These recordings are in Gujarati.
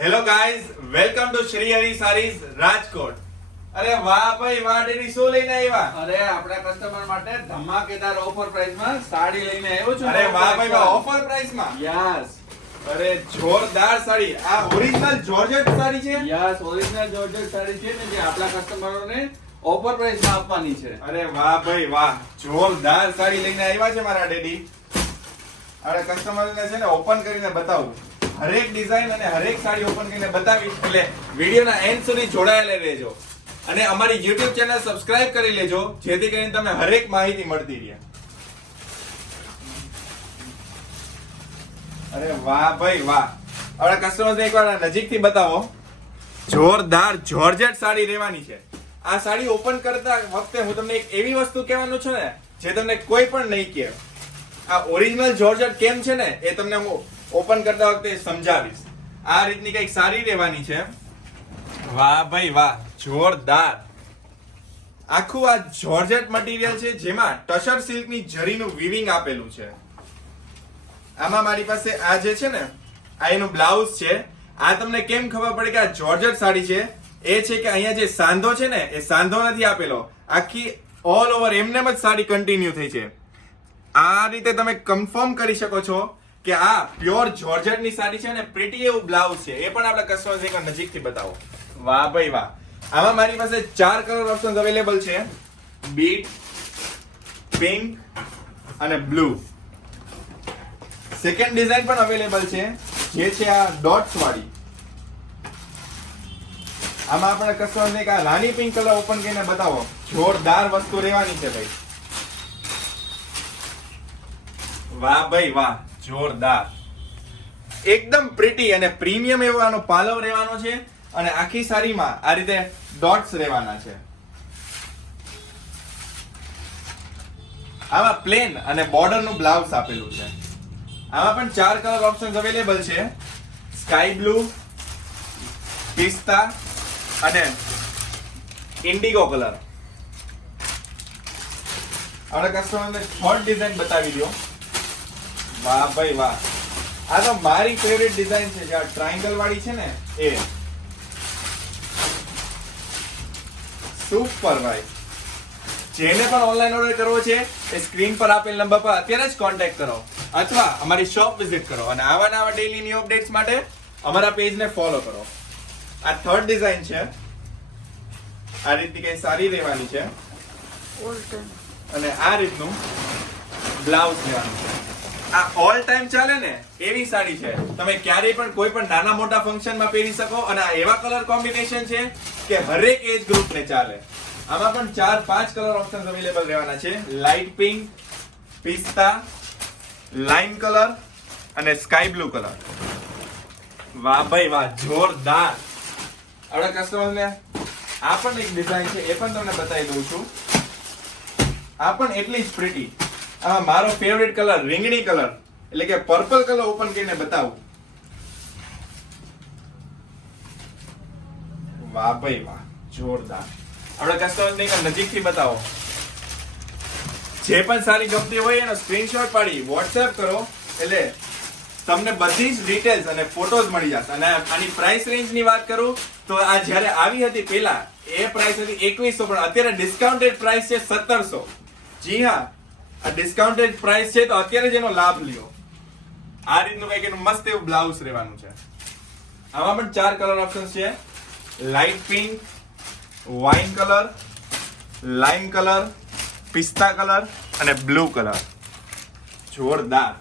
Hello guys, welcome to Shri Hari sarees Rajkot. અરે વાહ ભાઈ વાહ, ડેડી શું લઈને આવ્યા? અરે આપણા કસ્ટમર માટે ધમાકેદાર ઓફર પ્રાઇસ માં સાડી લઈને આવ્યો છું. અરે વાહ ભાઈ વાહ, ઓફર પ્રાઇસ માં. યસ અરે જોરદાર સાડી. આ ઓરિજિનલ જોર્જેટ સાડી છે. યસ ઓરિજિનલ જોર્જેટ સાડી છે ને, જે આપણા કસ્ટમરોને ઓફર પ્રાઇસ માં આપવાની છે. અરે વાહ ભાઈ વાહ, જોરદાર સાડી લઈને આવ્યા છે મારા ડેડી. અરે કસ્ટમરને છે ને ઓપન કરીને બતાવું. હરેક ડિઝાઇન અને હરેક સાડી ઓપન કરીને બતાવીશ, એટલે વિડિયોના એન્ડ સુધી જોડાયેલા રહેજો અને અમારી YouTube ચેનલ સબસ્ક્રાઇબ કરી લેજો, જેથી કરીને તમને હરેક માહિતી મળતી રહે. અરે વાહ ભાઈ વાહ, આપણા કસ્ટમરને એકવાર નજીકથી બતાવો. જોરદાર જોર્જેટ સાડી રહેવાની છે. આ સાડી ઓપન કરતા વખતે હું તમને એક એવી વસ્તુ કહેવાનું છું ને, જે તમને કોઈ પણ નહીં કહે. આ ઓરિજિનલ જોર્જેટ કેમ છે ને, એ તમને હું ઓપન કરતા વખતે સમજાવીશ. આ રીતની કઈક સાડી રહેવાની છે. વાહ ભાઈ વાહ, જોરદાર. આખું આ જોર્જેટ મટીરીયલ છે, જેમાં ટસર સિલ્કની જરીનું વીવિંગ આપેલું છે. આમાં મારી પાસે આ જે છે ને, આ એનું બ્લાઉઝ છે. આ તમને કેમ ખબર પડે કે આ જોર્જેટ સાડી છે? એ છે કે અહીંયા જે સાંધો છે ને, એ સાંધો નથી આપેલો. આખી ઓલ ઓવર એમનેમ જ સાડી કન્ટિન્યુ થઈ છે. આ રીતે તમે કન્ફર્મ કરી શકો છો કે આ પ્યોર જોર્જેટ ની સાડી છે અને પ્રીટી એવું બ્લાઉઝ છે. એ પણ આપણા કસ્ટમર્સ એક નજીકથી બતાવો. વાહ ભાઈ વાહ. આમાં મારી પાસે 4 કલર ઓપ્શન્સ અવેલેબલ છે: બીટ, પિંક અને બ્લુ. સેકન્ડ ડિઝાઇન પણ અવેલેબલ છે, જે છે આ ડોટ્સ વાળી. આમાં આપણે કસ્ટમરને એક આ રાની પિંક કલર ઓપન કરીને બતાવો. જોરદાર વસ્તુ રહેવાની છે ભાઈ. વાહ ભાઈ વાહ, જોરદાર. એકદમ પ્રીટી અને પ્રીમિયમ એવો આનો પાલવ રહેવાનો છે, અને આખી સાડીમાં આ રીતે ડોટ્સ રહેવાના છે. આમાં પ્લેન અને બોર્ડર નું બ્લાઉઝ આપેલું છે. આમાં પણ 4 કલર ઓપ્શન્સ અવેલેબલ છે: સ્કાય બ્લુ, પિસ્તા અને ઇન્ડિગો કલર. આપણે કસ્ટમરને થર્ડ ડિઝાઇન બતાવી દો. વાહ ભાઈ વાહ, આ તો મારી ફેવરેટ ડિઝાઇન છે, જે આ ટ્રાયંગલ વાળી છે ને, એ સુપર ભાઈ. જેને પણ ઓનલાઈન ઓર્ડર કરવો છે, એ સ્ક્રીન પર આપેલ નંબર પર અત્યારે જ કોન્ટેક્ટ કરો, અથવા અમારી શોપ વિઝિટ કરો. અને આવા નવા ડેઈલી ન્યૂ અપડેટ્સ માટે અમારા પેજને ફોલો કરો. આ થર્ડ ડિઝાઇન છે. આ રીતની કઈ સારી રહેવાની છે, અને આ રીતનું બ્લાઉઝ રહેવાનું છે. આ ઓલ ટાઈમ ચાલે ને એવી સાડી છે. તમે ક્યારેય પણ કોઈ પણ નાના મોટા ફંક્શનમાં પહેરી શકો, અને આ એવા કલર કોમ્બિનેશન છે કે હરેક એજ ગ્રુપને ચાલે. આમાં પણ 4-5 કલર ઓપ્શન્સ અવેલેબલ રહેવાના છે: લાઇટ પિંક, પિસ્તા, લાઇમ કલર અને સ્કાય બ્લુ કલર. વાહ ભાઈ વાહ, જોરદાર. આપણા કસ્ટમરને આ પણ એક ડિઝાઇન છે, એ પણ તમને બતાવી દઉં છું. આ પણ એટલી જ પ્રીટી. આમાં મારો ફેવરેટ કલર રીંગણી કલર, એટલે કે પર્પલ કલર ઓપન કરીને બતાવું. વાહ ભાઈ વાહ, જોરદાર. આપણે કસ્ટમરને નજીકથી બતાવો. જે પણ સારી ગમતી હોય એનો સ્ક્રીનશોટ પાડી WhatsApp કરો, એટલે તમને બધી જ ડિટેલ્સ અને ફોટોઝ મળી જશે. અને આની પ્રાઇસ રેન્જની વાત કરું તો આ જ્યારે આવી હતી પેલા, એ પ્રાઇસ હતી 2100, પણ અત્યારે ડિસ્કાઉન્ટેડ પ્રાઇસ છે 1700. જી હા, આ ડિસ્કાઉન્ટેડ પ્રાઇસ છે, તો અત્યારે જ એનો લાભ લ્યો. આ રીતનું કંઈક એનું મસ્ત એવું બ્લાઉઝ રહેવાનું છે. આમાં પણ 4 કલર ઓપ્શન્સ છે: લાઇટ પિંક, વાઇન કલર, લાઇમ કલર, પિસ્તા કલર અને બ્લુ કલર. જોરદાર.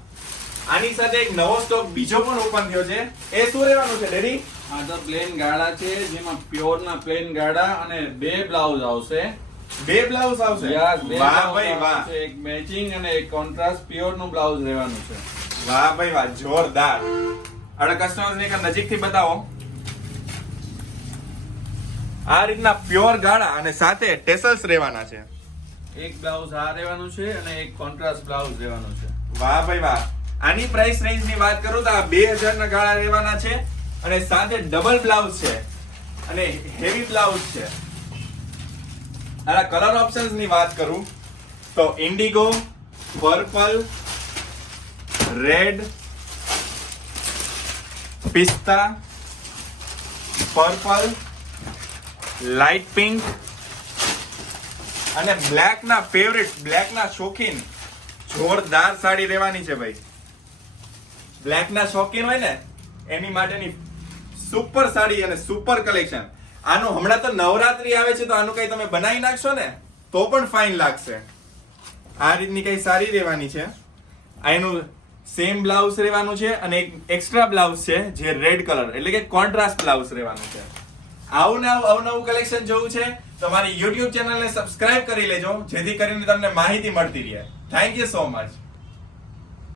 આની સાથે એક નવો સ્ટોક બીજો પણ ઓપન થયો છે. એ શું રહેવાનું છે ડેડી? આ તો પ્લેન ગાળા છે, જેમાં પ્યોર ના પ્લેન ગાળા અને 2 બ્લાઉઝ આવશે. 2 બ્લાઉઝ આવશે? યસ, 2 વાહ બ્લાઉઝ ભાઈ વાહ, આવશે. એક મેચિંગ અને એક કોન્ટ્રાસ્ટ પ્યોર નું બ્લાઉઝ રહેવાનું છે. વાહ ભાઈ વાહ, જોરદાર. આપણા કસ્ટમર્સને એક નજીકથી બતાવો. આ રીતના પ્યોર ગાળા અને સાથે ટેસલ્સ રહેવાના છે. એક બ્લાઉઝ આ રહેવાનું છે અને એક કોન્ટ્રાસ્ટ બ્લાઉઝ રહેવાનું છે. વાહ ભાઈ વાહ. આની પ્રાઇસ રેન્જ ની વાત કરું તો આ 2000 ના ગાળા રહેવાના છે, અને સાથે ડબલ બ્લાઉઝ છે અને હેવી બ્લાઉઝ છે. આના કલર ઓપ્શન્સ ની વાત કરું તો ઇન્ડિગો, પર્પલ, રેડ, પિસ્તા પર્પલ, લાઇટ પિંક અને બ્લેક ના ફેવરિટ, બ્લેક ના શોખીન જોરદાર સાડી રહેવાની છે ભાઈ. બ્લેક ના શોખીન હોય ને એની માટેની સુપર સાડી અને સુપર કલેક્શન. આનું હમણાં તો નવરાત્રી આવે છે તો આનું કઈ તમે બનાવી નાખશો ને તો પણ ફાઇન લાગશે. આ રીતની કઈ સાડી રહેવાની છે. આ એનું સેમ બ્લાઉઝ રહેવાનું છે અને એક એક્સ્ટ્રા બ્લાઉઝ છે જે રેડ કલર એટલે કે કોન્ટ્રાસ્ટ બ્લાઉઝ રહેવાનું છે. આવું ને અવનવું કલેક્શન જોવું છે તો મારી YouTube ચેનલને સબસ્ક્રાઇબ કરી લેજો જેથી કરીને તમને માહિતી મળતી રહે. Thank you so much.